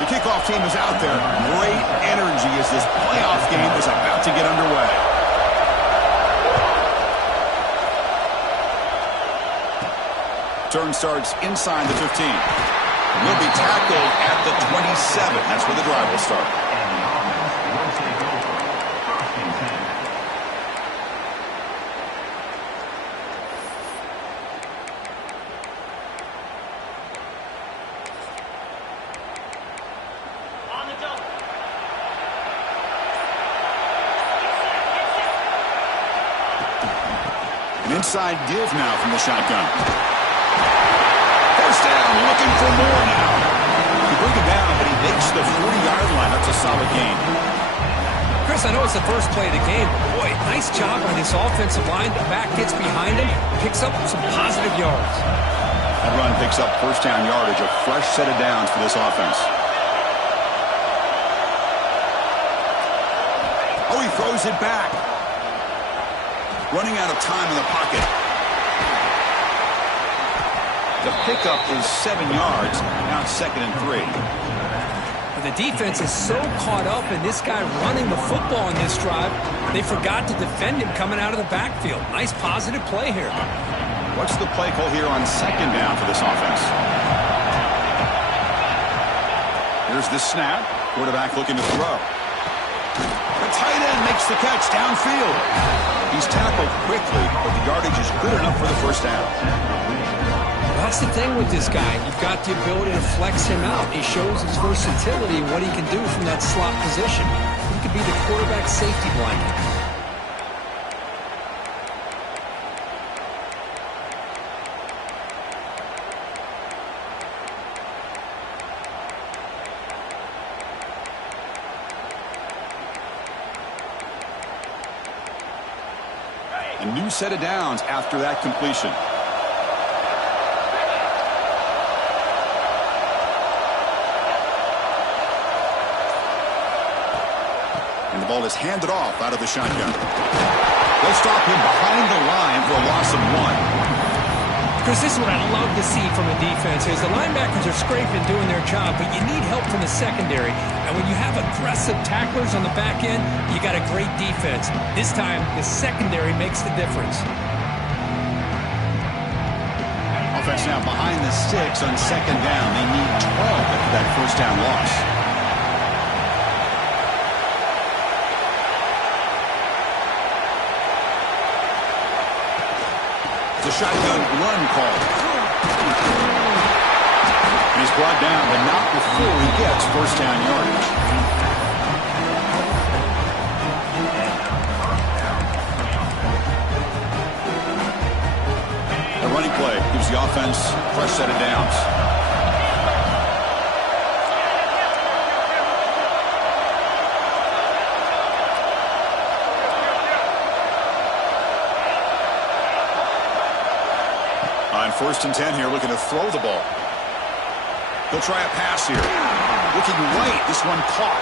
The kickoff team is out there. Great energy as this playoff game is about to get underway. Turn starts inside the 15. Will be tackled at the 27. That's where the drive will start. An inside give now from the shotgun. First down, looking for more now. He bring it down, but he makes the 40-yard line. That's a solid gain. Chris, I know it's the first play of the game. Boy, nice job on this offensive line. The back gets behind him, picks up some positive yards. That run picks up first down yardage, a fresh set of downs for this offense. Oh, he throws it back. Running out of time in the pocket. The pickup is 7 yards. Now it's 2nd and 3. But the defense is so caught up in this guy running the football in this drive, they forgot to defend him coming out of the backfield. Nice positive play here. What's the play call here on 2nd down for this offense? Here's the snap. Quarterback looking to throw. The tight end makes the catch downfield. He's tackled quickly, but the yardage is good enough for the first down. That's the thing with this guy. You've got the ability to flex him out. He shows his versatility and what he can do from that slot position. He could be the quarterback safety blanket. A new set of downs after that completion. And the ball is handed off out of the shotgun. They'll stop him behind the line for a loss of 1. Because this is what I love to see from a defense is the linebackers are scraping, doing their job, but you need help from the secondary. And when you have aggressive tacklers on the back end, you got a great defense. This time, the secondary makes the difference. Offense now behind the 6 on second down. They need 12 after that first down loss. The shotgun run call. He's brought down, but not before he gets first down yardage. The running play gives the offense a fresh set of downs. On 1st and 10 here, looking to throw the ball. They'll try a pass here. Looking right, this one caught.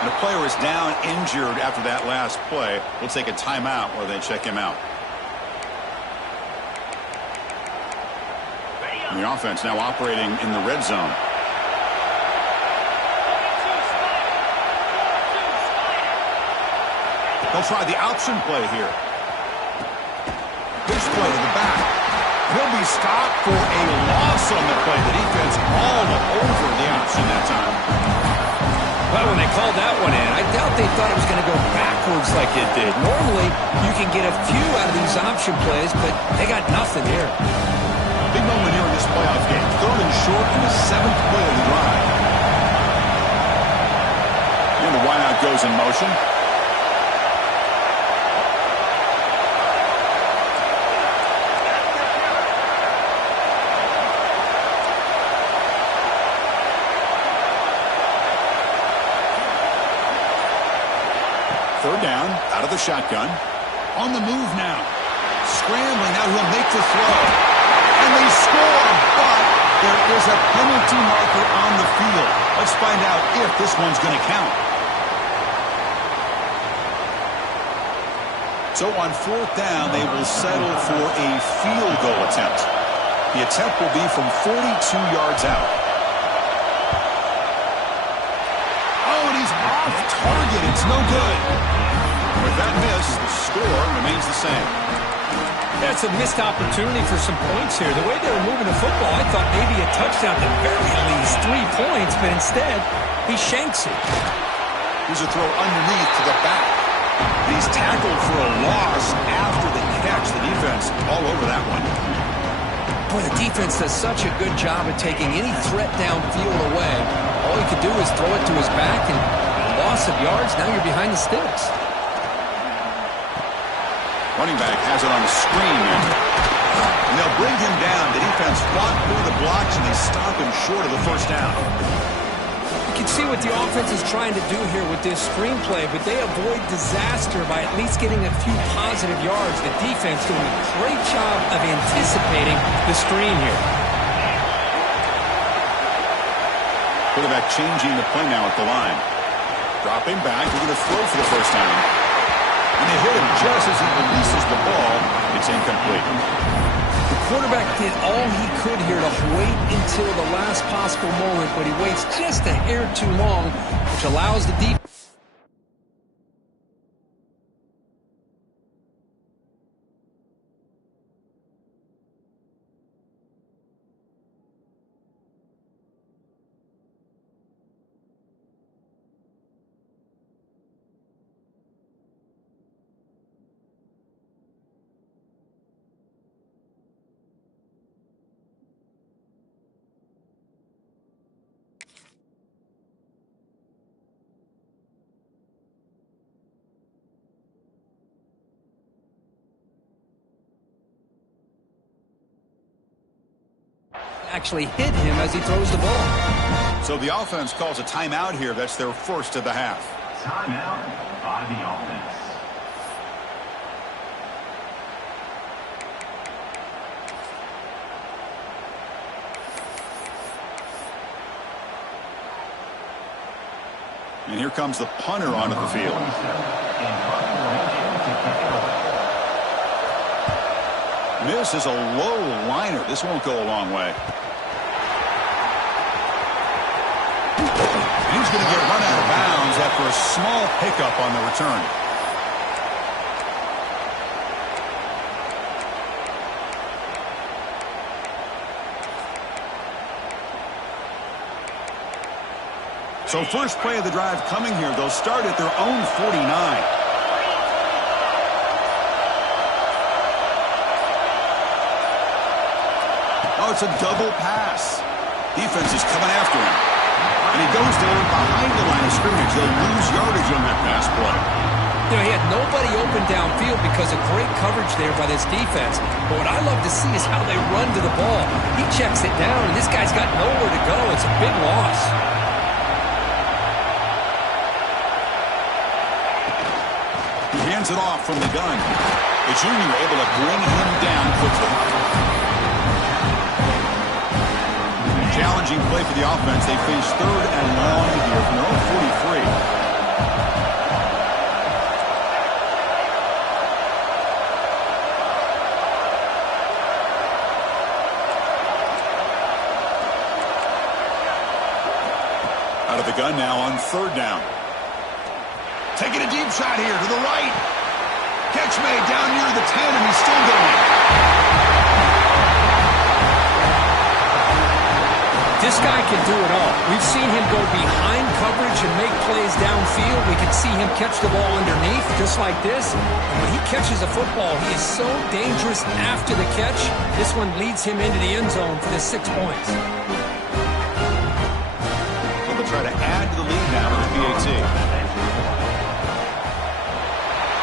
And the player is down, injured after that last play. We'll take a timeout while they check him out. And the offense now operating in the red zone. They'll try the option play here. Pitch play to the back. He'll be stopped for a loss on the play. The defense all over the option that time. Well, when they called that one in, I doubt they thought it was going to go backwards like it did. Normally, you can get a few out of these option plays, but they got nothing here. Big moment here in this playoff game. 3rd and short in the 7th play of the drive. And the wideout goes in motion. Third down, out of the shotgun. On the move now. Scrambling, now he'll make the throw. And they score, but there is a penalty marker on the field. Let's find out if this one's going to count. So on 4th down, they will settle for a field goal attempt. The attempt will be from 42 yards out. Oh, and he's off target. It's no good. With that miss, the score remains the same. That's a missed opportunity for some points here. The way they were moving the football, I thought maybe a touchdown, at very least 3 points, but instead, he shanks it. Here's a throw underneath to the back. He's tackled for a loss after the catch. The defense all over that one. Boy, the defense does such a good job of taking any threat downfield away. All he could do is throw it to his back, and loss of yards, now you're behind the sticks. Running back has it on the screen. And they'll bring him down. The defense fought through the blocks, and they stop him short of the first down. You can see what the offense is trying to do here with this screenplay, but they avoid disaster by at least getting a few positive yards. The defense doing a great job of anticipating the screen here. Quarterback changing the play now at the line. Dropping back, looking to throw for the first time. And they hit him just as he releases the ball. It's incomplete. The quarterback did all he could here to wait until the last possible moment, but he waits just a hair too long, which allows the defense. Actually hit him as he throws the ball. So the offense calls a timeout here. That's their first of the half. Timeout by the offense. And here comes the punter onto the field. Misses a low liner. This won't go a long way. He's going to get run out of bounds after a small pickup on the return. So first play of the drive coming here. They'll start at their own 49. Oh, it's a double pass. Defense is coming after him. And he goes there behind the line of scrimmage. They'll lose yardage on that pass play. You know, he had nobody open downfield because of great coverage there by this defense. But what I love to see is how they run to the ball. He checks it down, and this guy's got nowhere to go. It's a big loss. He hands it off from the gun. The junior able to bring him down quickly. Challenging play for the offense. They face 3rd and long here from their own 43. Out of the gun now on 3rd down. Taking a deep shot here to the right. Catch made down near the 10, and he's still going. This guy can do it all. We've seen him go behind coverage and make plays downfield. We can see him catch the ball underneath, just like this. And when he catches a football, he is so dangerous after the catch. This one leads him into the end zone for the 6 points. They'll try to add to the lead now with PAT.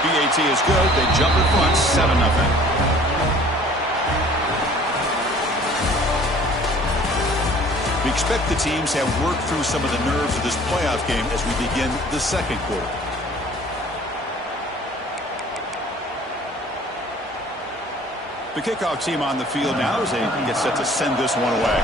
PAT is good. They jump in front, 7-0. We expect the teams to have worked through some of the nerves of this playoff game as we begin the second quarter. The kickoff team on the field now as they get set to send this one away.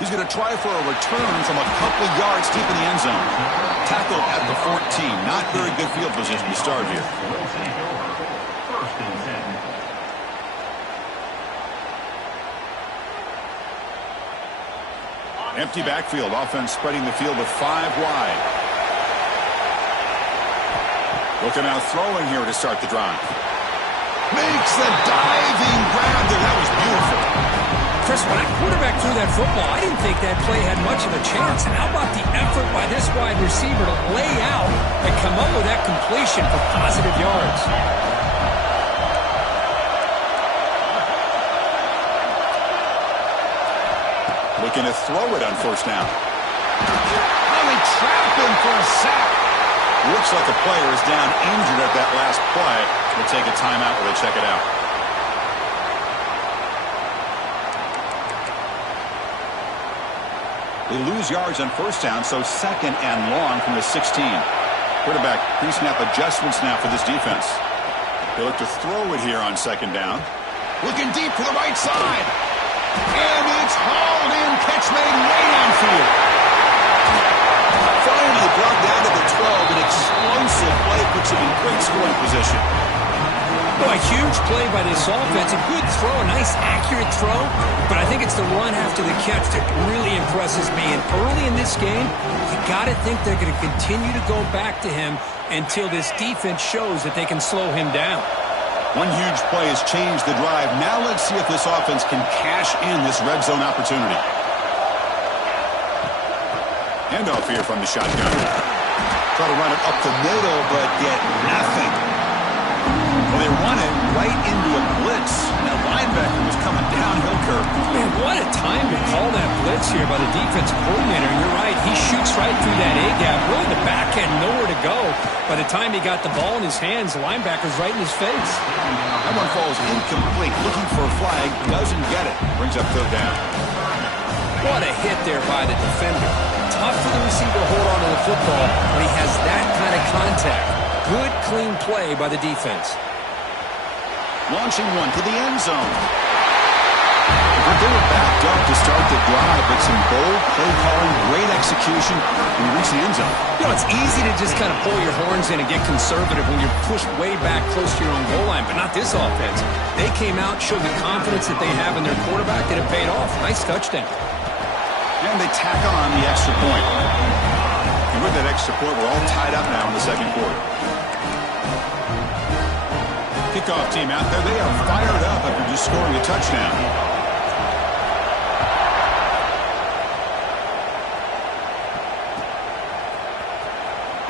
He's going to try for a return from a couple of yards deep in the end zone. Tackle at the 14. Not very good field position to start here. Empty backfield. Offense spreading the field with 5 wide. Looking out throwing here to start the drive. Makes the diving grab there. That was beautiful. Chris, when that quarterback threw that football, I didn't think that play had much of a chance. How about the effort by this wide receiver to lay out and come up with that completion for positive yards? Looking to throw it on 1st down. Oh, they trap him for a sack. Looks like a player is down injured at that last play. We'll take a timeout while they check it out. They lose yards on 1st down, so 2nd and long from the 16. Quarterback pre-snap adjustments now for this defense. They look to throw it here on 2nd down. Looking deep to the right side. And it's hauled in. Catch made way downfield. Finally brought down to the 12. An explosive play puts him in great scoring position. Boy, huge play by this offense. A good throw, a nice accurate throw. But I think it's the run after the catch that really impresses me. And early in this game, you got to think they're going to continue to go back to him until this defense shows that they can slow him down. One huge play has changed the drive. Now let's see if this offense can cash in this red zone opportunity. Handoff here from the shotgun. Try to run it up the middle, but get nothing. Well, they run it right into a blitz. That linebacker was coming downhill curve. Man, what a time to call that blitz here by the defensive coordinator. You're right. He shoots right through that A-gap. Really, the back end nowhere to go. By the time he got the ball in his hands, the linebacker's right in his face. That one falls incomplete. Looking for a flag. Doesn't get it. Brings up 3rd down. What a hit there by the defender. Tough for the receiver to hold on to the football when he has that kind of contact. Good, clean play by the defense. Launching one to the end zone. The Well, they were backed up to start the drive, but some bold play calling, great execution, and we reached the end zone. You know, it's easy to just kind of pull your horns in and get conservative when you're pushed way back close to your own goal line, but not this offense. They came out, showed the confidence that they have in their quarterback, and it paid off. Nice touchdown. And they tack on the extra point. And with that extra point, we're all tied up now in the second quarter. Kickoff team out there. They are fired up after just scoring a touchdown.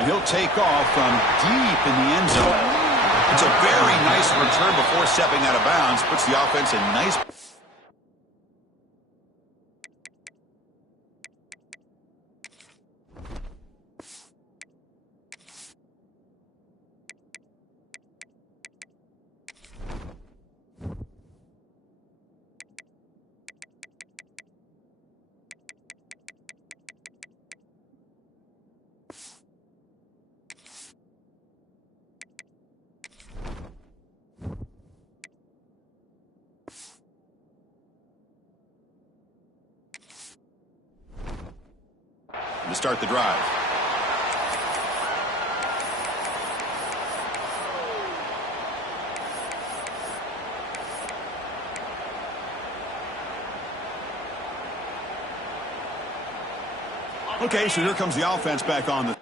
And he'll take off from deep in the end zone. It's a very nice return before stepping out of bounds. Puts the offense in nice. To start the drive. Okay, so here comes the offense back on the.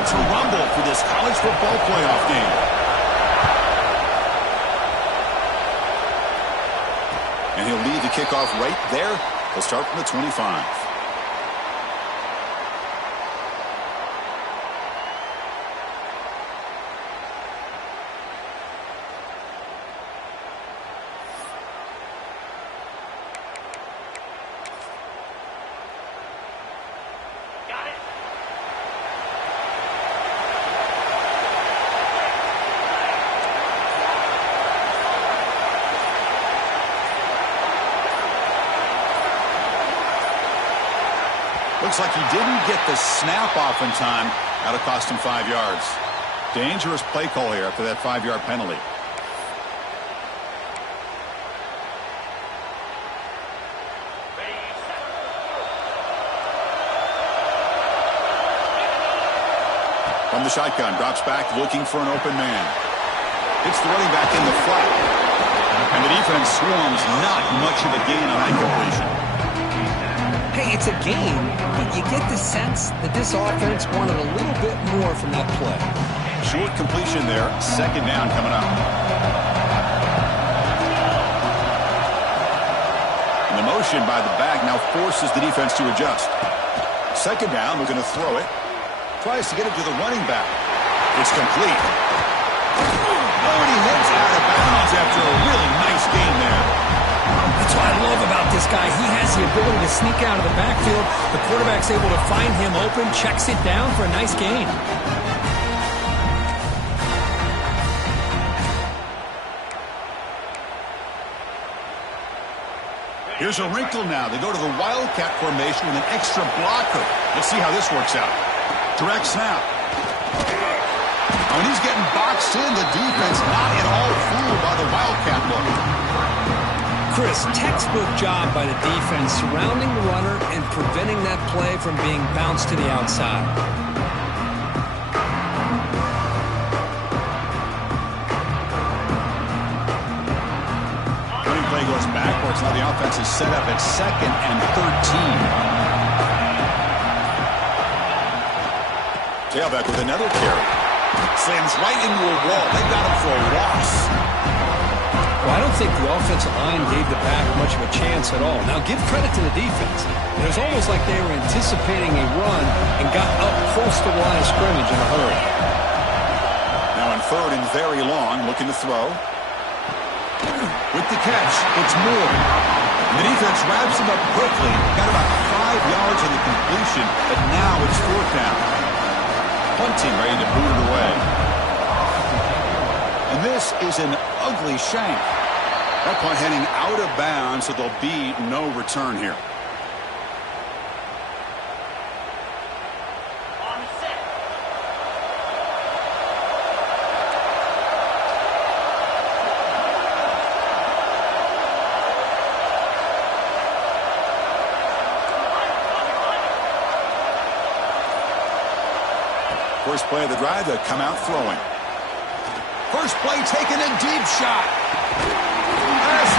made to rumble for this college football playoff game. And he'll lead the kickoff right there. He'll start from the 25. Looks like he didn't get the snap off in time. That'll cost him 5 yards. Dangerous play call here after that 5-yard penalty. From the shotgun, drops back looking for an open man. Hits the running back in the flat. And the defense swarms, not much of a gain on that completion. Hey, it's a game, but you get the sense that this offense wanted a little bit more from that play. Short completion there. Second down coming up. And the motion by the back now forces the defense to adjust. Second down, we're going to throw it. Tries to get it to the running back. It's complete. Oh, and he heads out of bounds after a really nice game there. That's what I love about this guy. He has the ability to sneak out of the backfield. The quarterback's able to find him open, checks it down for a nice gain. Here's a wrinkle now. They go to the Wildcat formation with an extra blocker. Let's see how this works out. Direct snap. Oh, and he's getting boxed in. The defense not at all fooled by the Wildcat look. Chris, textbook job by the defense surrounding the runner and preventing that play from being bounced to the outside. Running play goes backwards. Now the offense is set up at 2nd and 13. Tailback with another carry. Slams right into a wall. They got him for a loss. Well, I don't think the offensive line gave the back much of a chance at all. Now, give credit to the defense. It was almost like they were anticipating a run and got up close to the line of scrimmage in a hurry. Now in 3rd and very long, looking to throw. With the catch, it's Moore. The defense wraps him up quickly. Got about 5 yards on the completion, but now it's 4th down. Punting ready to boot it away. And this is an ugly shank. That punt heading out of bounds, so there'll be no return here. First play of the drive, they come out throwing. First play taken a deep shot. Pass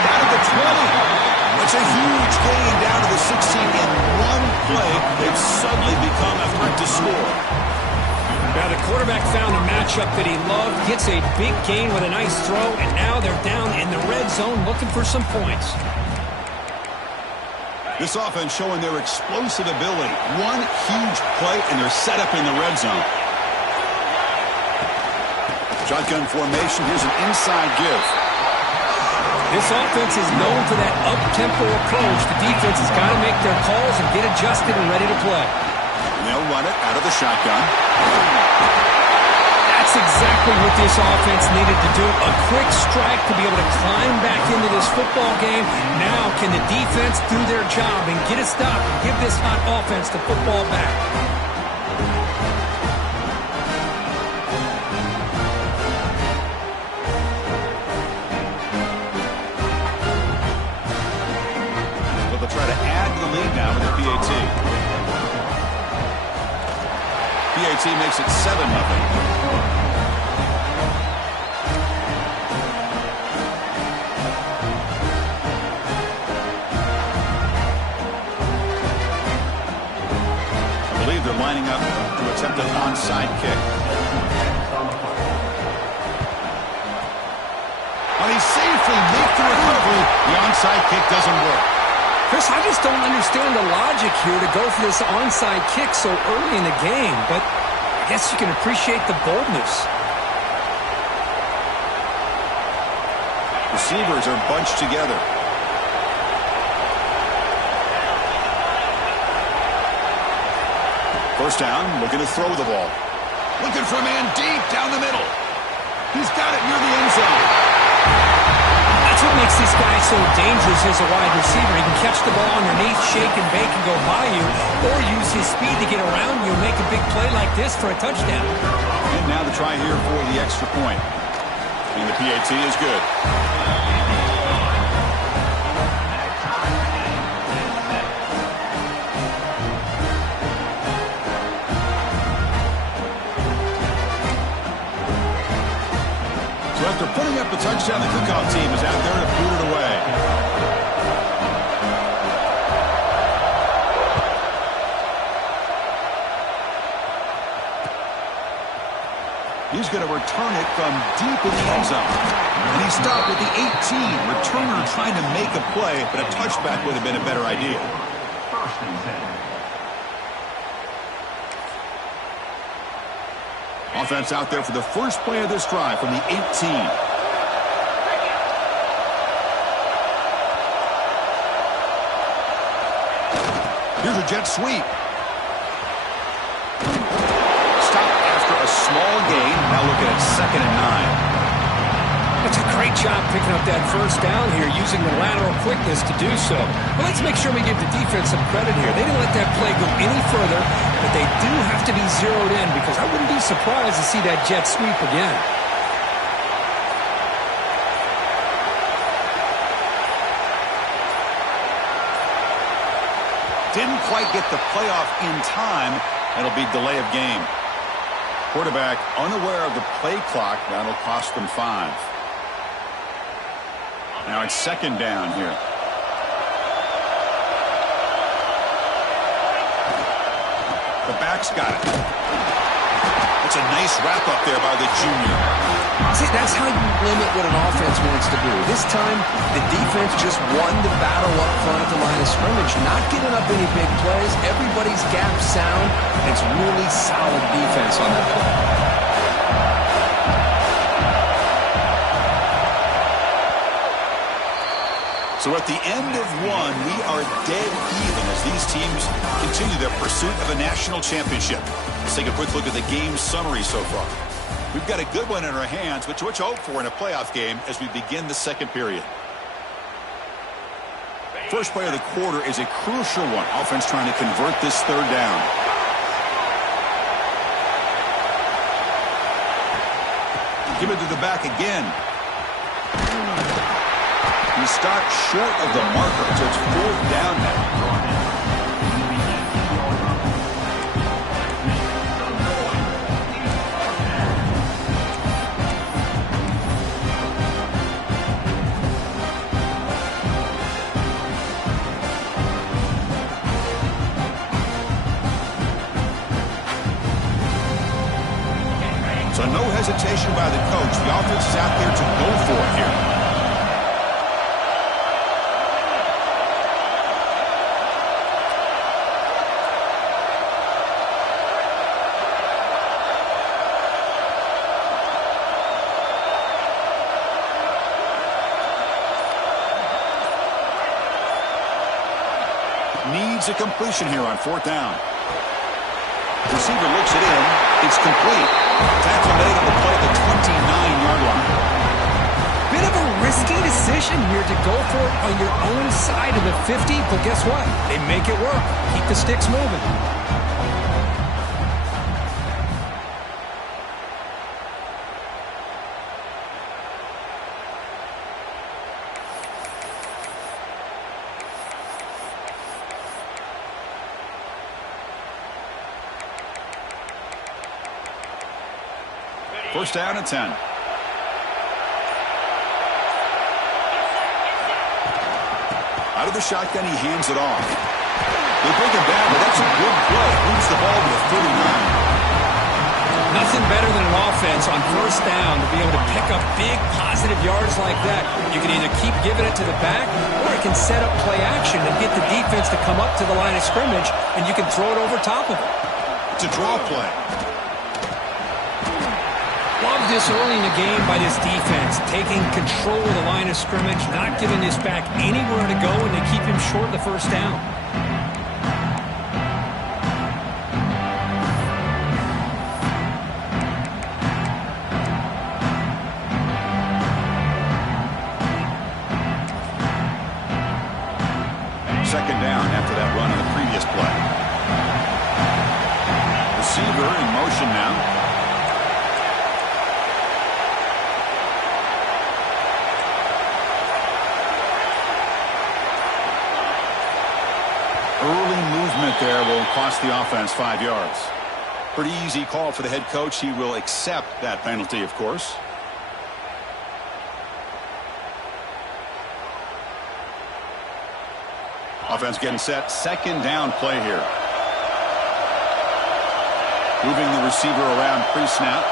down to the 20. It's a huge gain down to the 16 in one play. They've suddenly become a threat to score. Now the quarterback found a matchup that he loved, gets a big gain with a nice throw, and now they're down in the red zone looking for some points. This offense showing their explosive ability. One huge play, and they're set up in the red zone. Shotgun formation. Here's an inside give. This offense is known for that up-tempo approach. The defense has got to make their calls and get adjusted and ready to play. And they'll run it out of the shotgun. That's exactly what this offense needed to do. A quick strike to be able to climb back into this football game. Now can the defense do their job and get a stop and give this hot offense the football back? They'll try to add to the lead now with the PAT. PAT makes it 7-0. They're lining up to attempt an onside kick. When he safely makes the recovery, the onside kick doesn't work. Chris, I just don't understand the logic here to go for this onside kick so early in the game, but I guess you can appreciate the boldness. Receivers are bunched together. First down, looking to throw the ball. Looking for a man deep down the middle. He's got it near the end zone. That's what makes this guy so dangerous as a wide receiver. He can catch the ball underneath, shake and bake and go by you, or use his speed to get around you and make a big play like this for a touchdown. And now the try here for the extra point. And the PAT is good. So after putting up a touchdown, the kickoff team is out there to boot it away. He's going to return it from deep in the end zone. And he stopped with the 18. Returner trying to make a play, but a touchback would have been a better idea. First and 10. Offense out there for the first play of this drive from the 18. Here's a jet sweep. Small gain. Now looking at 2nd and 9. That's a great job picking up that first down here, using the lateral quickness to do so. But let's make sure we give the defense some credit here. They didn't let that play go any further, but they do have to be zeroed in because I wouldn't be surprised to see that jet sweep again. Didn't quite get the playoff in time. It'll be delay of game. Quarterback unaware of the play clock. That'll cost them 5. Now it's 2nd down here. The back's got it. That's a nice wrap up there by the junior. See, that's how you limit what an offense wants to do. This time, the defense just won the battle up front at the line of scrimmage, not giving up any big plays. Everybody's gap sound, and it's really solid defense on that play. So at the end of one, we are dead even as these teams continue their pursuit of a national championship. Let's take a quick look at the game summary so far. We've got a good one in our hands, which we hope for in a playoff game as we begin the second period. First play of the quarter is a crucial one. Offense trying to convert this 3rd down. Give it to the back again. He stopped short of the marker, so it's 4th down now. So no hesitation by the coach. The offense is out there to go for it here. Needs a completion here on 4th down. Receiver looks it in. It's complete. Tackle made on the play at the 29-yard line. Bit of a risky decision here to go for it on your own side of the 50, but guess what? They make it work. Keep the sticks moving. First down and 10. Out of the shotgun, he hands it off. They bring him down, but that's a good play. Moves the ball to the 39. Nothing better than an offense on first down to be able to pick up big positive yards like that. You can either keep giving it to the back, or you can set up play action and get the defense to come up to the line of scrimmage, and you can throw it over top of it. It's a draw play. Love this early in the game by this defense, taking control of the line of scrimmage, not giving this back anywhere to go, and they keep him short of the first down. Second down after that run on the previous play. Receiver in motion now. Early movement there will cost the offense 5 yards. Pretty easy call for the head coach. He will accept that penalty, of course. Offense getting set. Second down play here. Moving the receiver around pre-snap.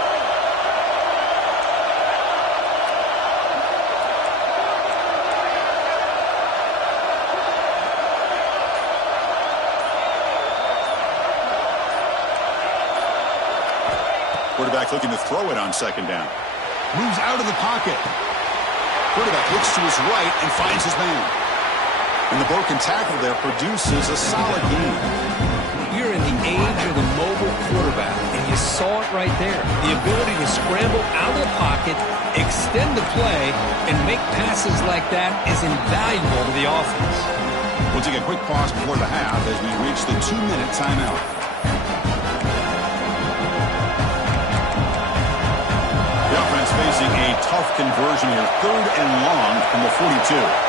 Quarterback looking to throw it on second down. Moves out of the pocket. Quarterback looks to his right and finds his man. And the broken tackle there produces a solid gain. You're in the age of the mobile quarterback, and you saw it right there. The ability to scramble out of the pocket, extend the play, and make passes like that is invaluable to the offense. We'll take a quick pause before the half as we reach the 2-minute timeout. The offense facing a tough conversion here. 3rd and long from the 42.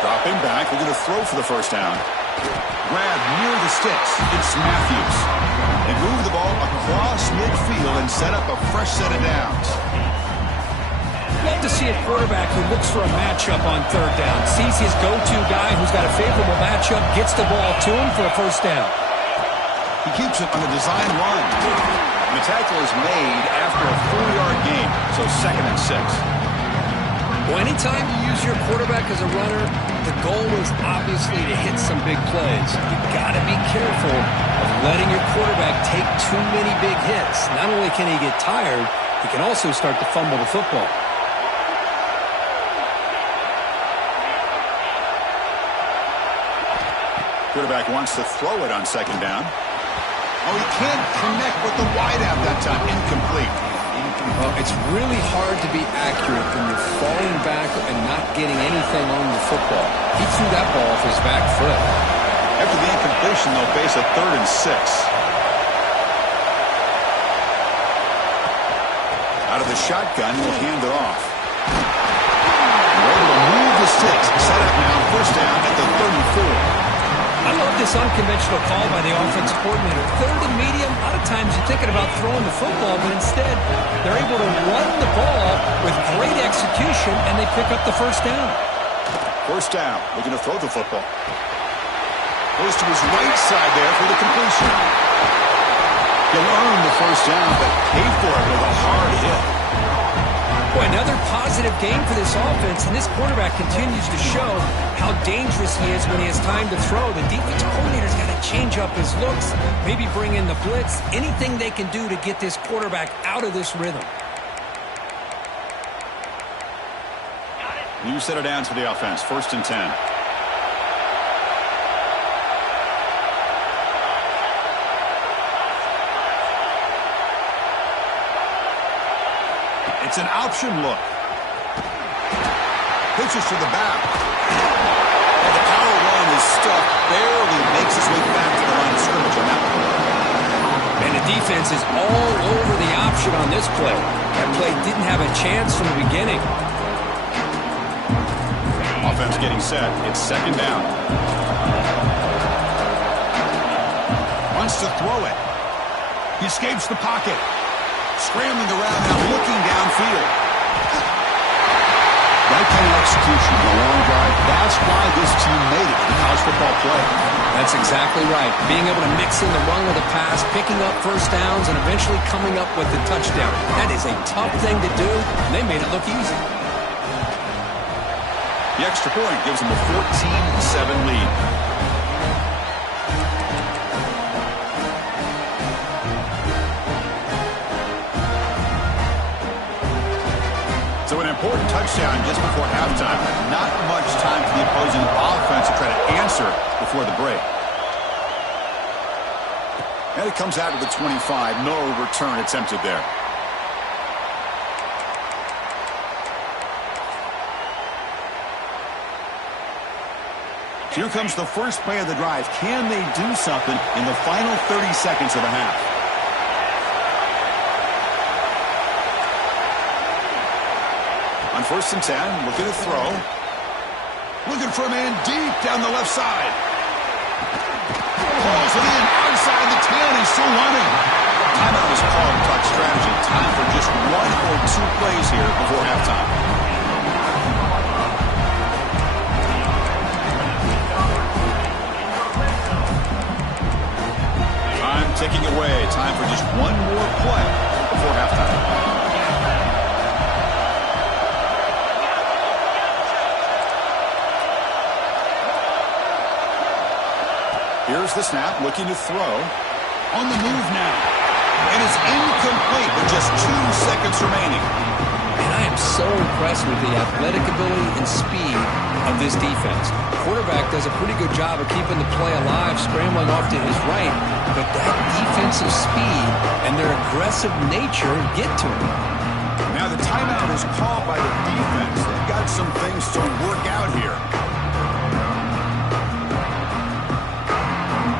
Dropping back, we're going to throw for the first down. Grab near the sticks. It's Matthews. They move the ball across midfield and set up a fresh set of downs. Love to see a quarterback who looks for a matchup on 3rd down. Sees his go-to guy who's got a favorable matchup, gets the ball to him for a first down. He keeps it on a design run. And the tackle is made after a 4-yard gain, so 2nd and 6. Well, anytime you use your quarterback as a runner, the goal is obviously to hit some big plays. You've got to be careful of letting your quarterback take too many big hits. Not only can he get tired, he can also start to fumble the football. Quarterback wants to throw it on second down. Oh, he can't connect with the wideout that time. Incomplete. Well, it's really hard to be accurate when you're falling back and not getting anything on the football. He threw that ball off his back foot. After the incompletion, they'll face a 3rd and 6. Out of the shotgun, he'll hand it off. They're able to move the sticks. Set up now, first down at the 34. I love this unconventional call by the offensive coordinator. 3rd and medium, a lot of times you're thinking about throwing the football, but instead they're able to run the ball with great execution, and they pick up the first down. First down, looking to throw the football. Goes to his right side there for the completion. He'll earn the first down, but pay for it with a hard hit. Boy, another positive game for this offense, and this quarterback continues to show how dangerous he is when he has time to throw. The defensive coordinator's got to change up his looks, maybe bring in the blitz, anything they can do to get this quarterback out of this rhythm. New set of downs for the offense, 1st and 10. It's an option look. Pitches to the back. And the power run is stuck. Barely makes his way back to the line of scrimmage on that one. And the defense is all over the option on this play. That play didn't have a chance from the beginning. Offense getting set. It's second down. Wants to throw it. He escapes the pocket. Scrambling around now, looking downfield. That kind of execution on a long drive, that's why this team made it in college football play. That's exactly right. Being able to mix in the run with a pass, picking up first downs, and eventually coming up with the touchdown. That is a tough thing to do, and they made it look easy. The extra point gives them a 14-7 lead. So an important touchdown just before halftime. Not much time for the opposing offense to try to answer before the break. And it comes out to the 25. No return attempted there. Here comes the first play of the drive. Can they do something in the final 30 seconds of the half? On 1st and 10, looking to throw. Looking for a man deep down the left side. Pulls it in outside the 10. He's still running. Timeout is called to talk strategy. Time for just 1 or 2 plays here before halftime. Time ticking away. Time for just 1 more play before halftime. Here's the snap, looking to throw. On the move now. And it's incomplete with just 2 seconds remaining. And I am so impressed with the athletic ability and speed of this defense. Quarterback does a pretty good job of keeping the play alive, scrambling off to his right. But that defensive speed and their aggressive nature get to him. Now the timeout is called by the defense. They've got some things to work out here.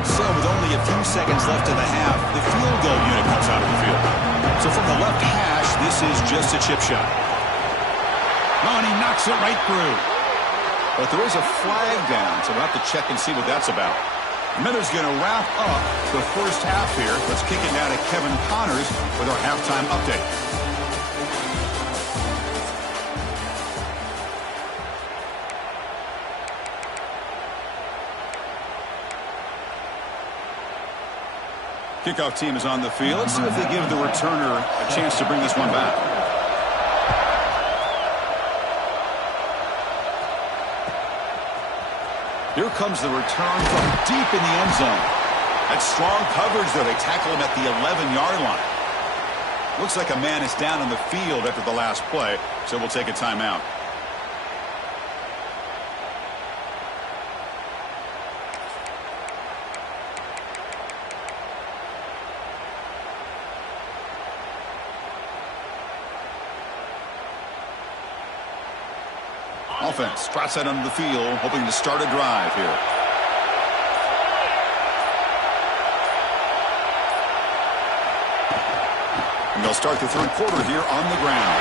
So with only a few seconds left in the half, the field goal unit comes out of the field. So from the left hash, this is just a chip shot. Oh, and he knocks it right through. But there is a flag down, so we'll have to check and see what that's about. Miller's going to wrap up the first half here. Let's kick it now to Kevin Connors with our halftime update. Kickoff team is on the field. Let's see if they give the returner a chance to bring this one back. Here comes the return from deep in the end zone. That's strong coverage, though. They tackle him at the 11-yard line. Looks like a man is down on the field after the last play, so we'll take a timeout. Offense trots out onto the field, hoping to start a drive here. And they'll start the third quarter here on the ground.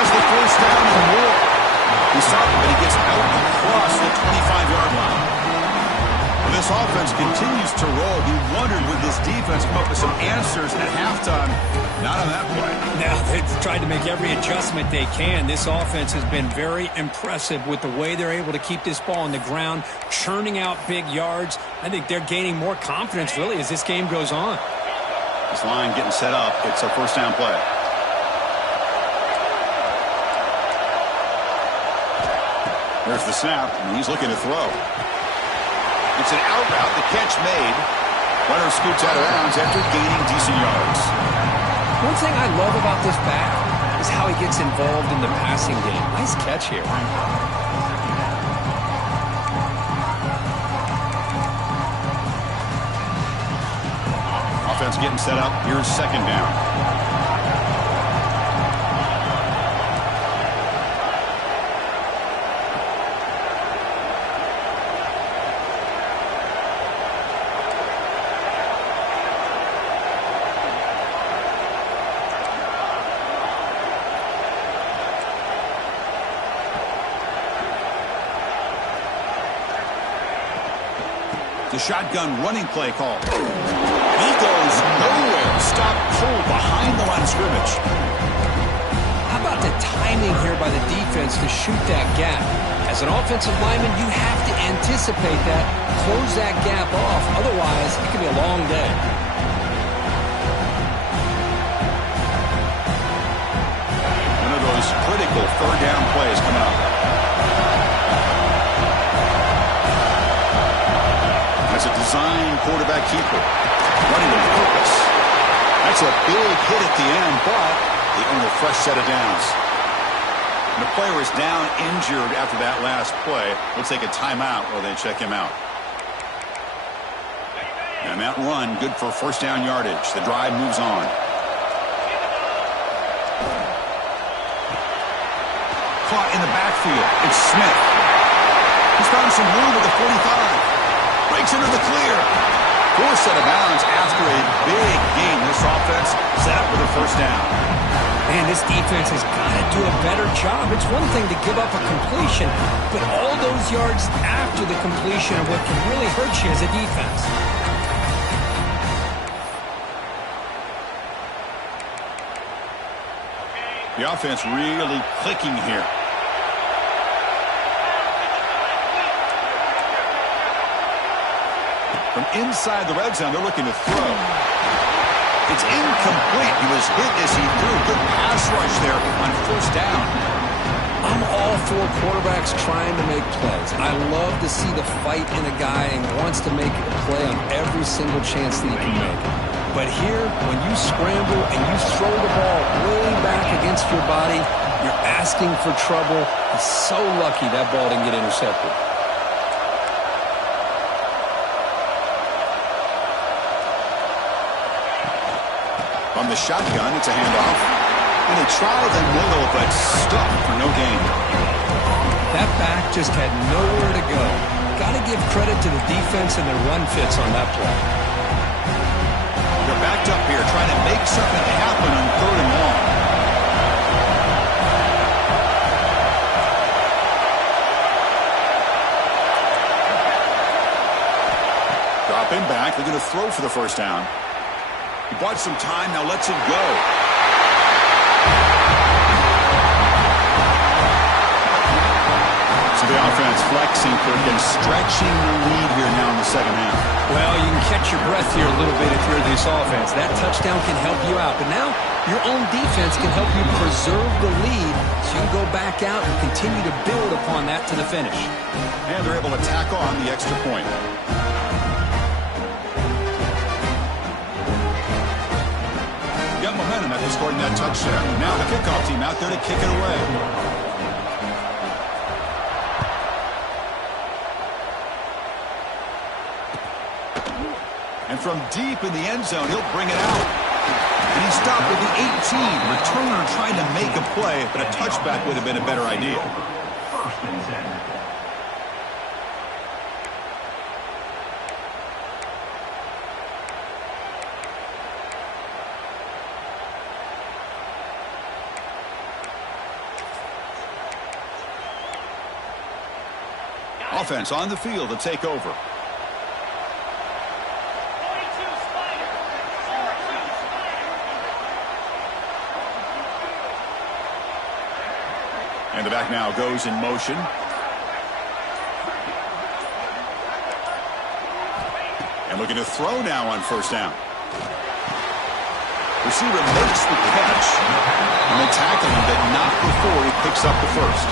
Has the first down and more. He stopped him, but he gets out across the 25-yard line. When this offense continues to roll, we wondered would this defense come up with some answers at halftime. Not on that play. Now they've tried to make every adjustment they can. This offense has been very impressive with the way they're able to keep this ball on the ground, churning out big yards. I think they're gaining more confidence, really, as this game goes on. This line getting set up. It's a first down play. There's the snap, and he's looking to throw. It's an out route. The catch made. Runner scoots out of bounds after gaining decent yards. One thing I love about this back is how he gets involved in the passing game. Nice catch here. Offense getting set up. Here's second down. The shotgun running play call. He goes nowhere. Stop cold behind the line of scrimmage. How about the timing here by the defense to shoot that gap? As an offensive lineman, you have to anticipate that, close that gap off. Otherwise, it could be a long day. One of those critical third down plays coming up. That's a design quarterback keeper. Running with purpose. That's a big hit at the end, but they earn a fresh set of downs. And the player is down injured after that last play. Looks like a timeout while they check him out. And that run, good for first down yardage. The drive moves on. Caught in the backfield. It's Smith. He's found some room at the 45. Breaks into the clear. Forced out of bounds after a big gain. This offense set up with a first down. Man, this defense has got to do a better job. It's one thing to give up a completion, but all those yards after the completion are what can really hurt you as a defense. The offense really clicking here. From inside the red zone, they're looking to throw. It's incomplete. He was hit as he threw. Good pass rush there on first down. I'm all for quarterbacks trying to make plays. I love to see the fight in a guy and wants to make a play on every single chance that he can make. But here, when you scramble and you throw the ball way back against your body, you're asking for trouble. He's so lucky that ball didn't get intercepted. From the shotgun, it's a handoff. And they try the middle, but stuck for no gain. That back just had nowhere to go. Got to give credit to the defense and their run fits on that play. They're backed up here, trying to make something happen on third and long. Dropping back, they're going to throw for the first down. He bought some time, now lets it go. So the offense flexing and stretching the lead here now in the second half. Well, you can catch your breath here a little bit if you're this offense. That touchdown can help you out. But now your own defense can help you preserve the lead so you can go back out and continue to build upon that to the finish. And they're able to tack on the extra point. Got momentum after scoring that touchdown. Now the kickoff team out there to kick it away. And from deep in the end zone, he'll bring it out. And he stopped at the 18. Returner trying to make a play, but a touchback would have been a better idea. First and 10. Offense on the field to take over. And the back now goes in motion. And looking to throw now on first down. Receiver makes the catch. And they tackle him, but not before he picks up the first.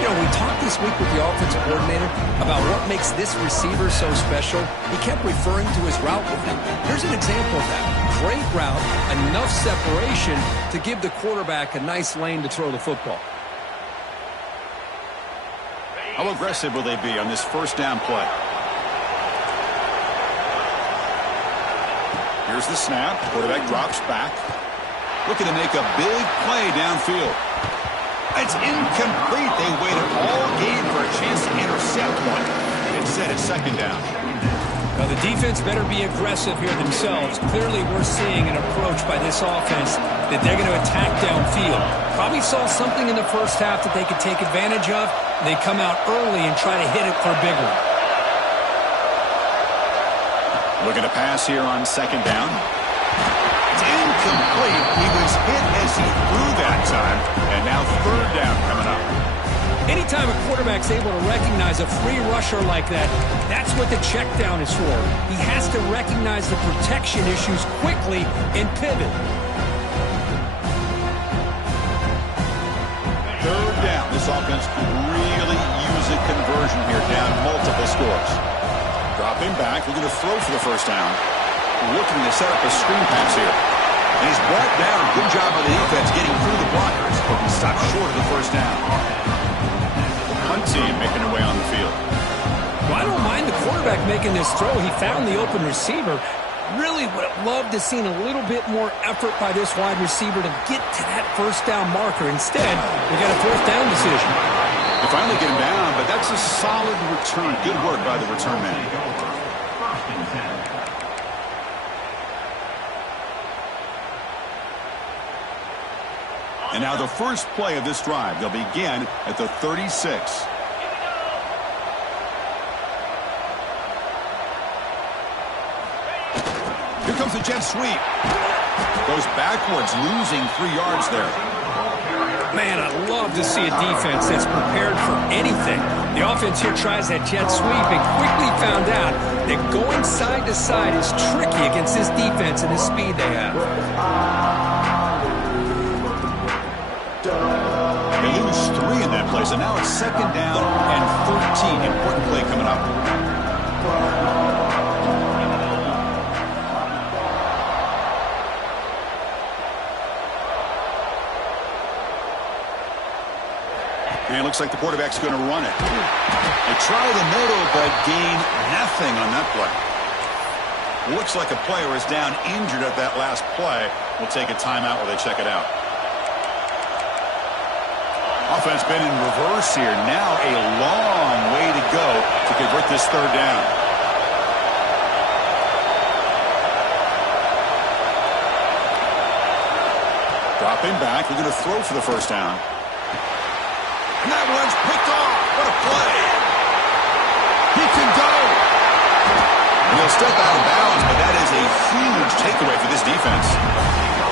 You know, we talked this week with the offensive coordinator about what makes this receiver so special. He kept referring to his route with him. Here's an example of that. Great route, enough separation to give the quarterback a nice lane to throw the football. How aggressive will they be on this first down play? Here's the snap. Quarterback drops back. Looking to make a big play downfield. It's incomplete. They waited all game for a chance to intercept one. Instead, it's second down. Now, the defense better be aggressive here themselves. Clearly, we're seeing an approach by this offense that they're going to attack downfield. Probably saw something in the first half that they could take advantage of. They come out early and try to hit it for a big one. Looking to pass here on second down. It's incomplete. He was hit as he threw that time. And now third down coming up. Anytime a quarterback's able to recognize a free rusher like that, that's what the check down is for. He has to recognize the protection issues quickly and pivot. Third down. This offense could really use a conversion here, down multiple scores. Dropping back, looking to throw for the first down. Looking to set up a screen pass here. And he's brought down. Good job by the defense getting through the blockers, but he stopped short of the first down. The punt team making their way on the field. Well, I don't mind the quarterback making this throw. He found the open receiver. Really would have loved to seen a little bit more effort by this wide receiver to get to that first down marker. Instead, we got a fourth down decision. They finally get him down, but that's a solid return. Good work by the return man. First and 10. And now the first play of this drive. They'll begin at the 36. Here comes the jet sweep. Goes backwards, losing 3 yards there. Man, I love to see a defense that's prepared for anything. The offense here tries that jet sweep and quickly found out that going side to side is tricky against this defense and the speed they have. They lose 3 in that play, so now it's second down and 13. Important play coming up. And it looks like the quarterback's going to run it. They try the middle, but gain nothing on that play. Looks like a player is down injured at that last play. We'll take a timeout while they check it out. Offense been in reverse here. Now a long way to go to convert this third down. Dropping back. We're going to throw for the first down. And that one's picked off. What a play. He can go. And he'll step out of bounds, but that is a huge takeaway for this defense.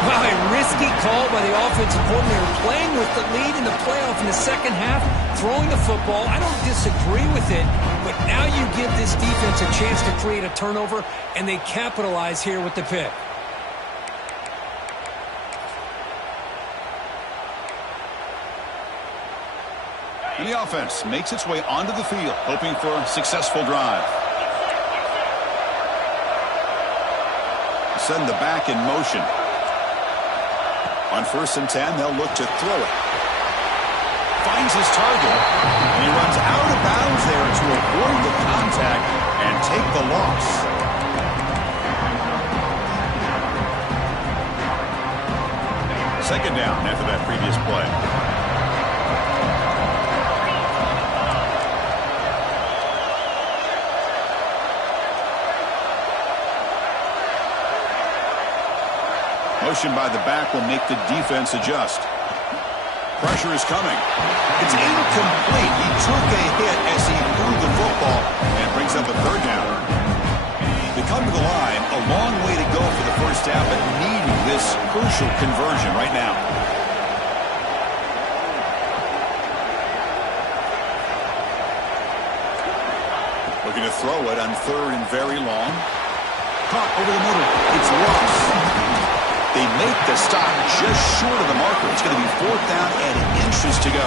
Wow, a risky call by the offensive coordinator, playing with the lead in the playoff in the second half, throwing the football. I don't disagree with it, but now you give this defense a chance to create a turnover, and they capitalize here with the pick. And the offense makes its way onto the field, hoping for a successful drive. Send the back in motion. On 1st and 10, they'll look to throw it. Finds his target, and he runs out of bounds there to avoid the contact and take the loss. Second down after that previous play. Motion by the back will make the defense adjust. Pressure is coming. It's incomplete. He took a hit as he threw the football and brings up a third down. They come to the line, a long way to go for the first down, but needing this crucial conversion right now. Looking to throw it on 3rd and very long. Caught over the middle. It's lost. They make the stop just short of the marker. It's going to be 4th down and inches to go.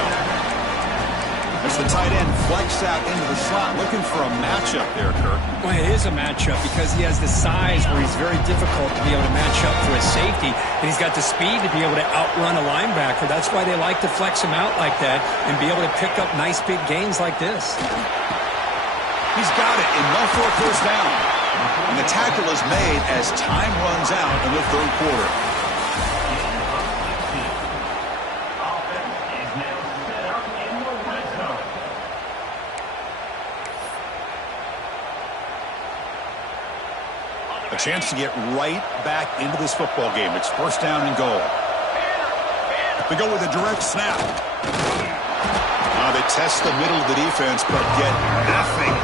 As the tight end flexed out into the slot, looking for a matchup there, Kirk. Well, it is a matchup because he has the size where he's very difficult to be able to match up for his safety, and he's got the speed to be able to outrun a linebacker. That's why they like to flex him out like that and be able to pick up nice big gains like this. He's got it, enough for a first down. And the tackle is made as time runs out in the 3rd quarter. Offense is now set up in the red zone. A chance to get right back into this football game. It's 1st down and goal. They go with a direct snap. Now they test the middle of the defense, but get nothing.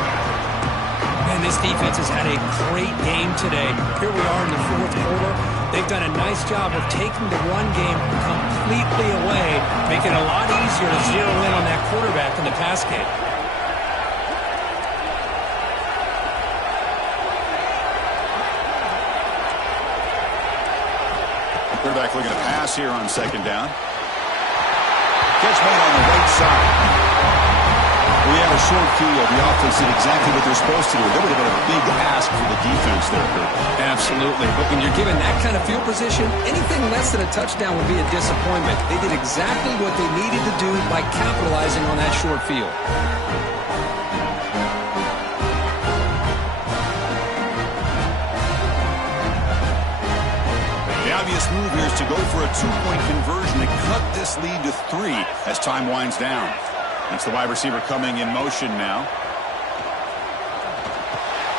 And this defense has had a great game today. Here we are in the fourth quarter. They've done a nice job of taking the run game completely away, making it a lot easier to zero in on that quarterback in the pass game. Quarterback looking to pass here on second down. Catch made on the right side. We had a short field. The offense did exactly what they're supposed to do. That would have been a big ask for the defense there, Kurt. Absolutely. But when you're given that kind of field position, anything less than a touchdown would be a disappointment. They did exactly what they needed to do by capitalizing on that short field. The obvious move here is to go for a two-point conversion to cut this lead to 3 as time winds down. That's the wide receiver coming in motion now.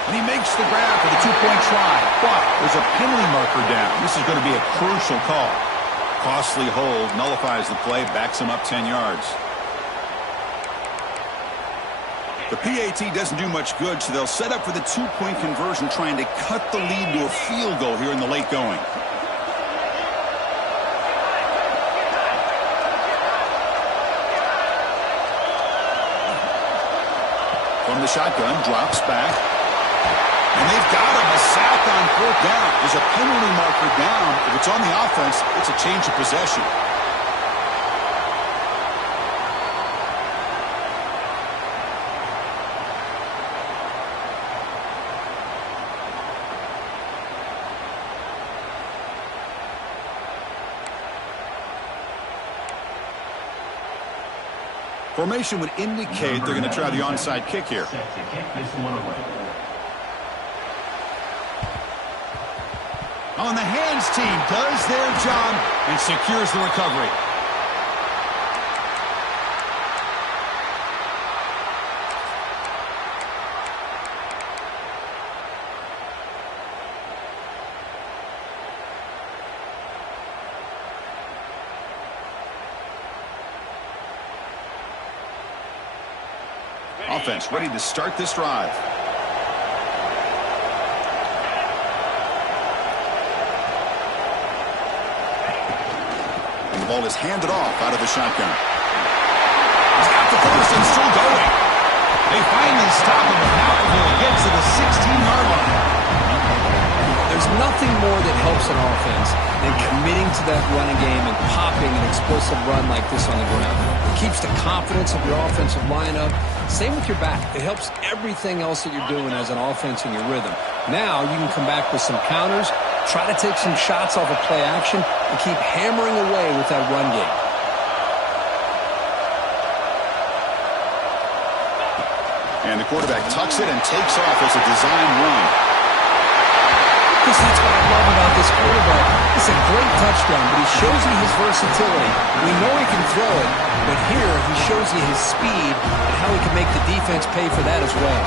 And he makes the grab for the two-point try. But there's a penalty marker down. This is going to be a crucial call. Costly hold, nullifies the play, backs him up 10 yards. The PAT doesn't do much good, so they'll set up for the two-point conversion, trying to cut the lead to a field goal here in the late going. From the shotgun, drops back. And they've got him, a sack on fourth down. There's a penalty marker down. If it's on the offense, it's a change of possession. Formation would indicate they're going to try the onside kick here. On the hands team does their job and secures the recovery. Offense ready to start this drive. And the ball is handed off out of the shotgun. He's got the first and still going. They finally stop him, but now he gets to the 16-yard line. There's nothing more that helps an offense than committing to that running game and popping an explosive run like this on the ground. It keeps the confidence of your offensive lineup. Same with your back. It helps everything else that you're doing as an offense in your rhythm. Now you can come back with some counters, try to take some shots off of play action, and keep hammering away with that run game. And the quarterback tucks it and takes off as a design run. That's what I love about this quarterback. It's a great touchdown, but he shows you his versatility. We know he can throw it, but here he shows you his speed and how he can make the defense pay for that as well.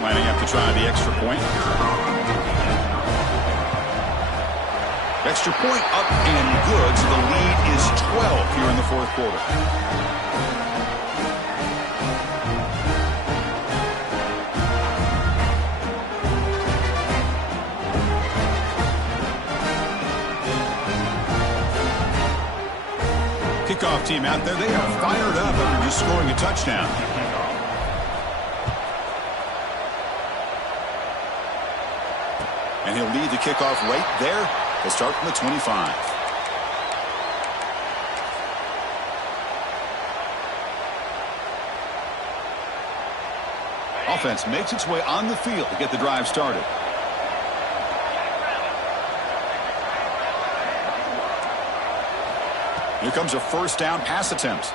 Lining up to try the extra point. Extra point up and good, so the lead is 12 here in the fourth quarter. Kickoff team out there, they are fired up after just scoring a touchdown. And he'll lead the kickoff right there. They'll start from the 25. Offense makes its way on the field to get the drive started. Here comes a first down pass attempt.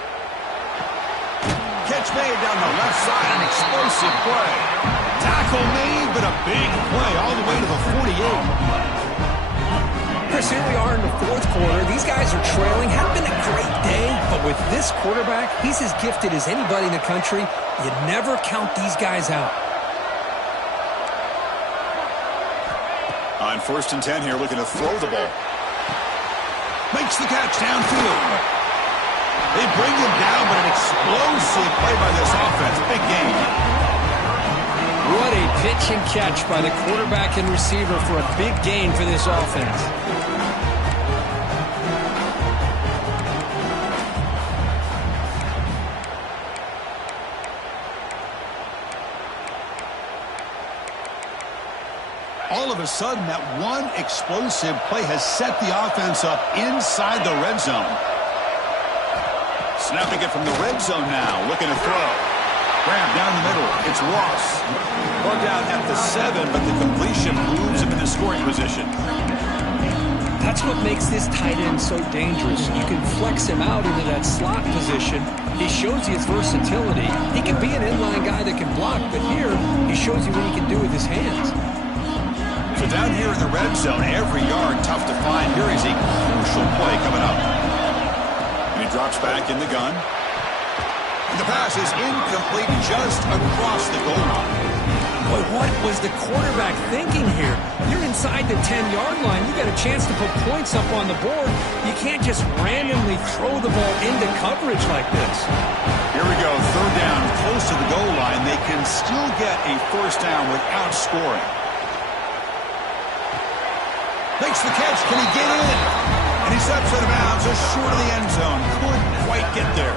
Catch made down the left side, an explosive play. Tackle made, but a big play all the way to the 48. Chris, here we are in the fourth quarter. These guys are trailing. Hadn't been a great day, but with this quarterback, he's as gifted as anybody in the country. You never count these guys out. On 1st and 10 here, looking to throw the ball. Makes Makes the catch downfield. They bring him down, but an explosive play by this offense. Big game. What a pitch and catch by the quarterback and receiver for a big gain for this offense. All of a sudden, that one explosive play has set the offense up inside the red zone. Snapping it from the red zone now, looking to throw. Grab down the middle. It's Ross. Brought down at the 7, but the completion moves him into scoring position. That's what makes this tight end so dangerous. You can flex him out into that slot position. He shows you his versatility. He can be an inline guy that can block, but here he shows you what he can do with his hands. So down here in the red zone, every yard tough to find. Here is a crucial play coming up. And he drops back in the gun. And the pass is incomplete just across the goal line. Boy, what was the quarterback thinking here? You're inside the 10-yard line. You got a chance to put points up on the board. You can't just randomly throw the ball into coverage like this. Here we go, third down, close to the goal line. They can still get a first down without scoring. Makes the catch. Can he get in? And he steps out of bounds just short of the end zone. Couldn't quite get there.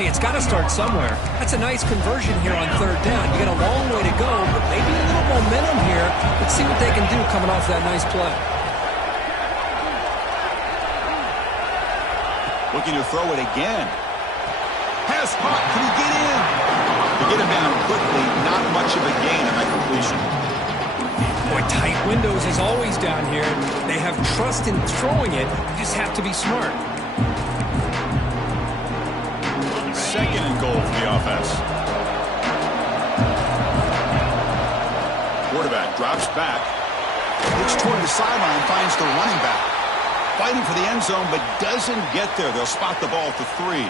Hey, it's got to start somewhere. That's a nice conversion here on third down. You got a long way to go, but maybe a little momentum here. Let's see what they can do coming off that nice play. Looking to throw it again. Pass caught. Can he get in? To get him down quickly, not much of a gain on that completion. Boy, tight windows as always down here. They have trust in throwing it. You just have to be smart. Second and goal for the offense. Quarterback drops back. Looks toward the sideline, finds the running back. Fighting for the end zone, but doesn't get there. They'll spot the ball for 3.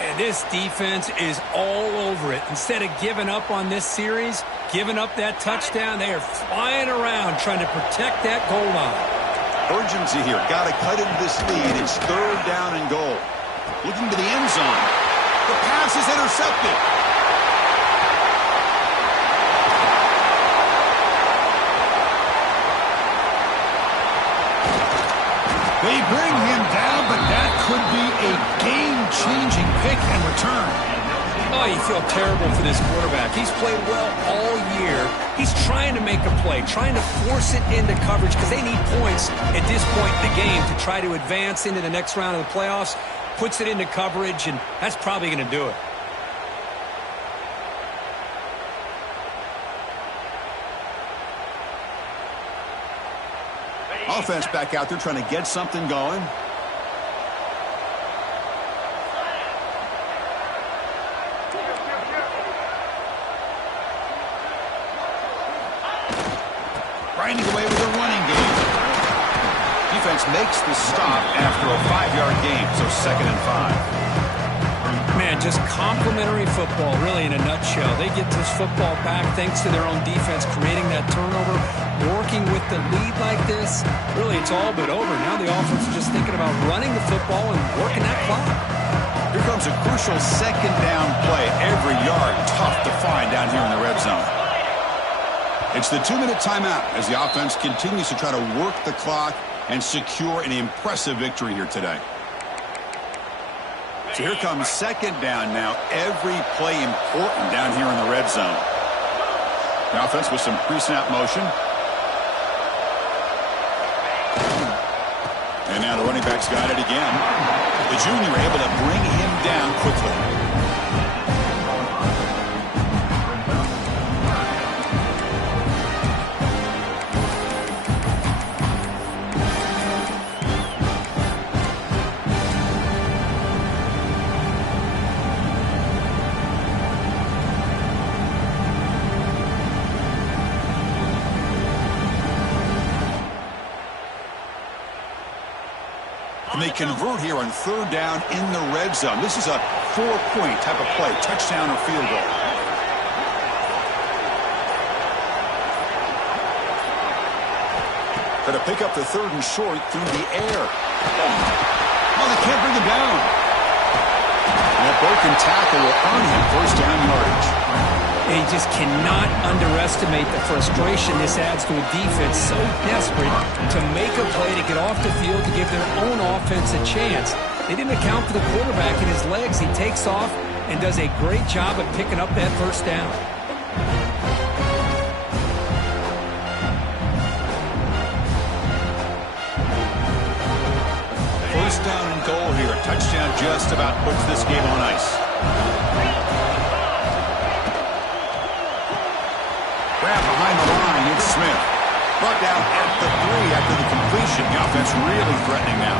And this defense is all over it. Instead of giving up on this series, giving up that touchdown, they are flying around trying to protect that goal line. Urgency here. Got to cut into this lead. It's third down and goal. Looking to the end zone. The pass is intercepted. They bring him down, but that could be a game-changing pick and return. Oh, you feel terrible for this quarterback. He's played well all year. He's trying to make a play, trying to force it into coverage because they need points at this point in the game to try to advance into the next round of the playoffs. Puts it into coverage, and that's probably going to do it. Offense back out there trying to get something going. Grinding away with a running game. Defense makes the stop after a 5-yard game, so 2nd and 5. Man, just complimentary football, really, in a nutshell. They get this football back thanks to their own defense, creating that turnover, working with the lead like this. Really, it's all but over. Now the offense is just thinking about running the football and working that clock. Here comes a crucial second down play. Every yard tough to find down here in the red zone. It's the 2-minute timeout as the offense continues to try to work the clock and secure an impressive victory here today. So here comes second down now. Every play important down here in the red zone. The offense with some pre-snap motion. And now the running back's got it again. The junior able to bring him down quickly. And they convert here on third down in the red zone. This is a 4-point type of play, touchdown or field goal. Going to pick up the 3rd and short through the air. Oh, they can't bring him down. And that broken tackle will earn him first down yardage. You just cannot underestimate the frustration this adds to a defense so desperate to make a play to get off the field to give their own offense a chance. They didn't account for the quarterback and his legs. He takes off and does a great job of picking up that first down. First down and goal here. Touchdown just about puts this game on ice. Grab behind the line, it's Smith. Brought down at the 3 after the completion. The offense really threatening now.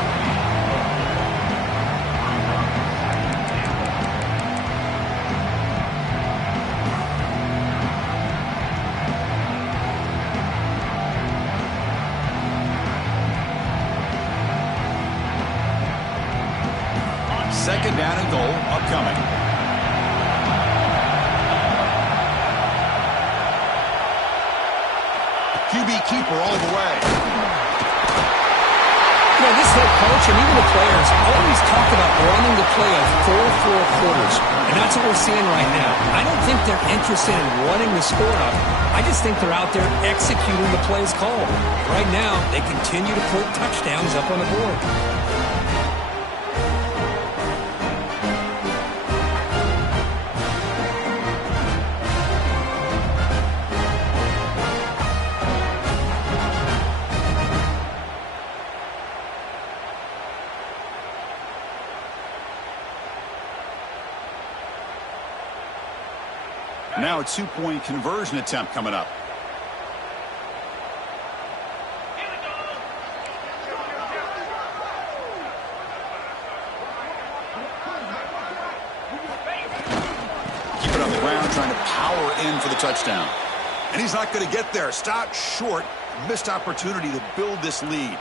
Second down and goal upcoming. QB keeper all the way. You know, this head coach and even the players always talk about running the play of 4-4 quarters. And that's what we're seeing right now. I don't think they're interested in running the score up. I just think they're out there executing the plays called. Right now, they continue to put touchdowns up on the board. Now a 2-point conversion attempt coming up. Keep it on the ground, trying to power in for the touchdown. And he's not going to get there. Stopped short. Missed opportunity to build this lead.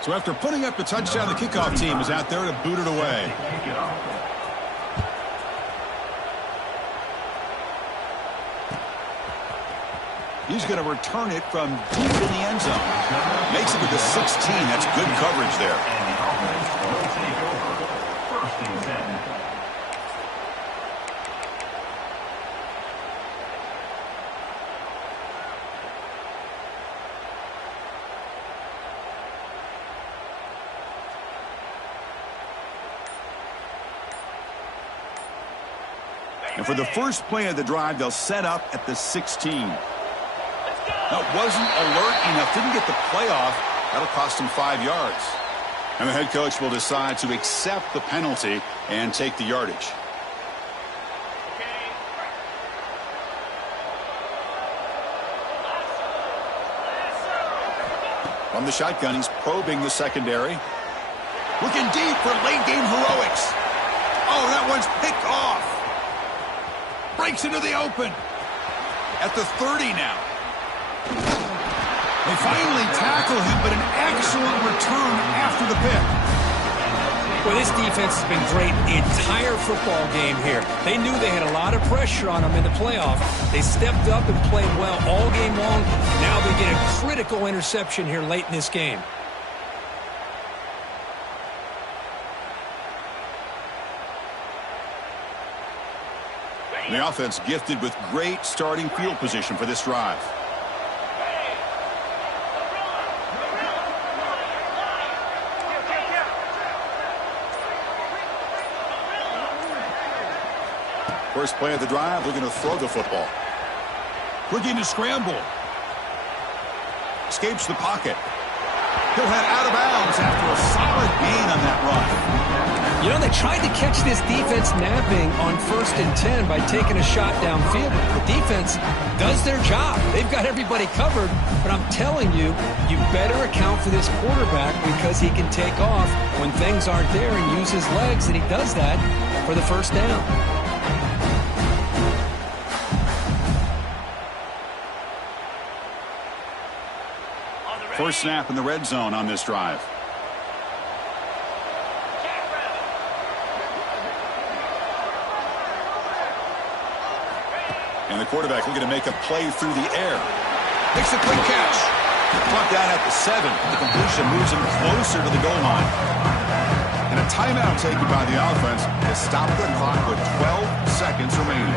So after putting up the touchdown, the kickoff team is out there to boot it away. He's going to return it from deep in the end zone. Makes it to the 16. That's good coverage there. And for the first play of the drive, they'll set up at the 16. That wasn't alert enough. Didn't get the play off. That'll cost him 5 yards. And the head coach will decide to accept the penalty and take the yardage. From the shotgun, he's probing the secondary. Looking deep for late-game heroics. Oh, that one's picked off. Breaks into the open. At the 30 now. They finally tackle him, but an excellent return after the pick. Well, this defense has been great the entire football game here. They knew they had a lot of pressure on them in the playoff. They stepped up and played well all game long. Now they get a critical interception here late in this game. The offense gifted with great starting field position for this drive. First play of the drive, they're going to throw the football. Looking to scramble. Escapes the pocket. He'll head out of bounds after a solid gain on that run. You know, they tried to catch this defense napping on 1st and 10 by taking a shot downfield. The defense does their job. They've got everybody covered. But I'm telling you, you better account for this quarterback because he can take off when things aren't there and use his legs, and he does that for the first down. First snap in the red zone on this drive. And the quarterback looking to make a play through the air. Makes a quick catch. Brought down at the 7. The completion moves him closer to the goal line. And a timeout taken by the offense to stop the clock with 12 seconds remaining.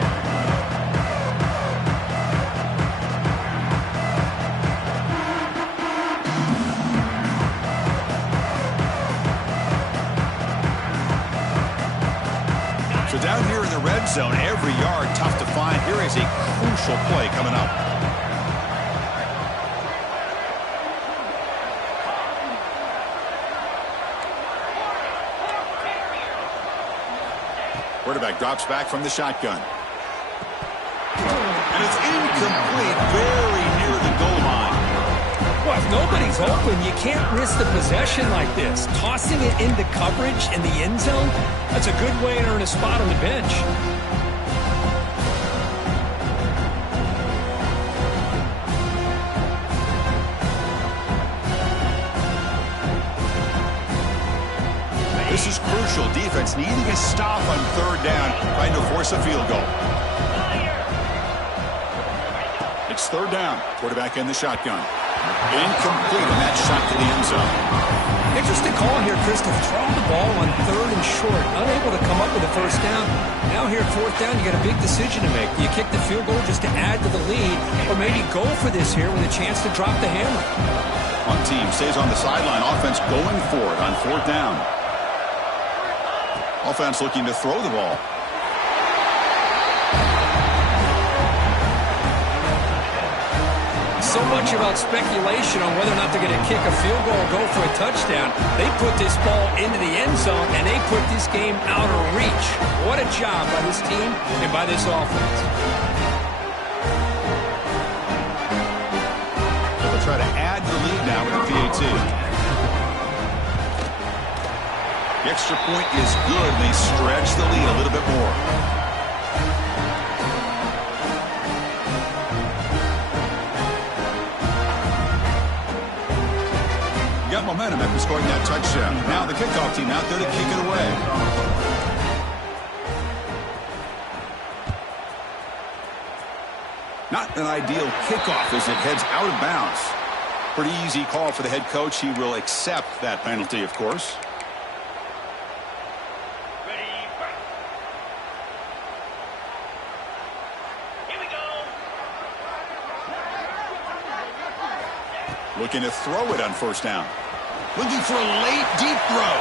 So down here in the red zone, every yard tough to find. Here is a crucial play coming up. Quarterback drops back from the shotgun. And it's incomplete, very near the goal line. Well, if nobody's open, you can't risk the possession like this. Tossing it into coverage in the end zone, that's a good way to earn a spot on the bench. This is crucial. Defense needing a stop on third down, trying to force a field goal. It's third down. Quarterback in the shotgun. Incomplete on that shot to the end zone. Interesting call here, Chris, to throw the ball on third and short. Unable to come up with a first down. Now here, fourth down, you got a big decision to make. Do you kick the field goal just to add to the lead, or maybe go for this here with a chance to drop the hammer? One team stays on the sideline. Offense going for it on fourth down. Offense looking to throw the ball. So much about speculation on whether or not they're going to kick a field goal or go for a touchdown. They put this ball into the end zone, and they put this game out of reach. What a job by this team and by this offense. They'll try to add the lead now with a PAT. The extra point is good. They stretch the lead a little bit more. Got momentum after scoring that touchdown. Now the kickoff team out there to kick it away. Not an ideal kickoff as it heads out of bounds. Pretty easy call for the head coach. He will accept that penalty, of course. Looking to throw it on first down. Looking for a late, deep throw.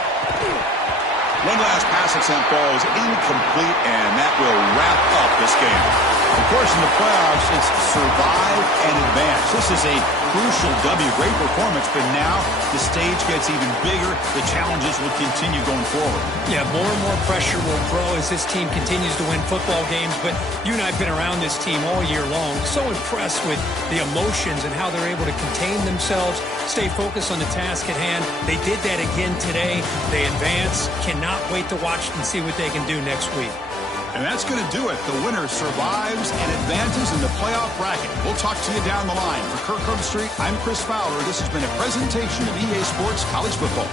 One last pass attempt falls incomplete, and that will wrap up this game. Of course, in the playoffs, it's survive and advance. This is a crucial W. Great performance, but now the stage gets even bigger. The challenges will continue going forward. Yeah, more and more pressure will grow as this team continues to win football games. But you and I have been around this team all year long. So impressed with the emotions and how they're able to contain themselves, stay focused on the task at hand. They did that again today. They advance. Cannot wait to watch and see what they can do next week. And that's going to do it. The winner survives and advances in the playoff bracket. We'll talk to you down the line. For Kirk Herbstreit, I'm Chris Fowler. This has been a presentation of EA Sports College Football.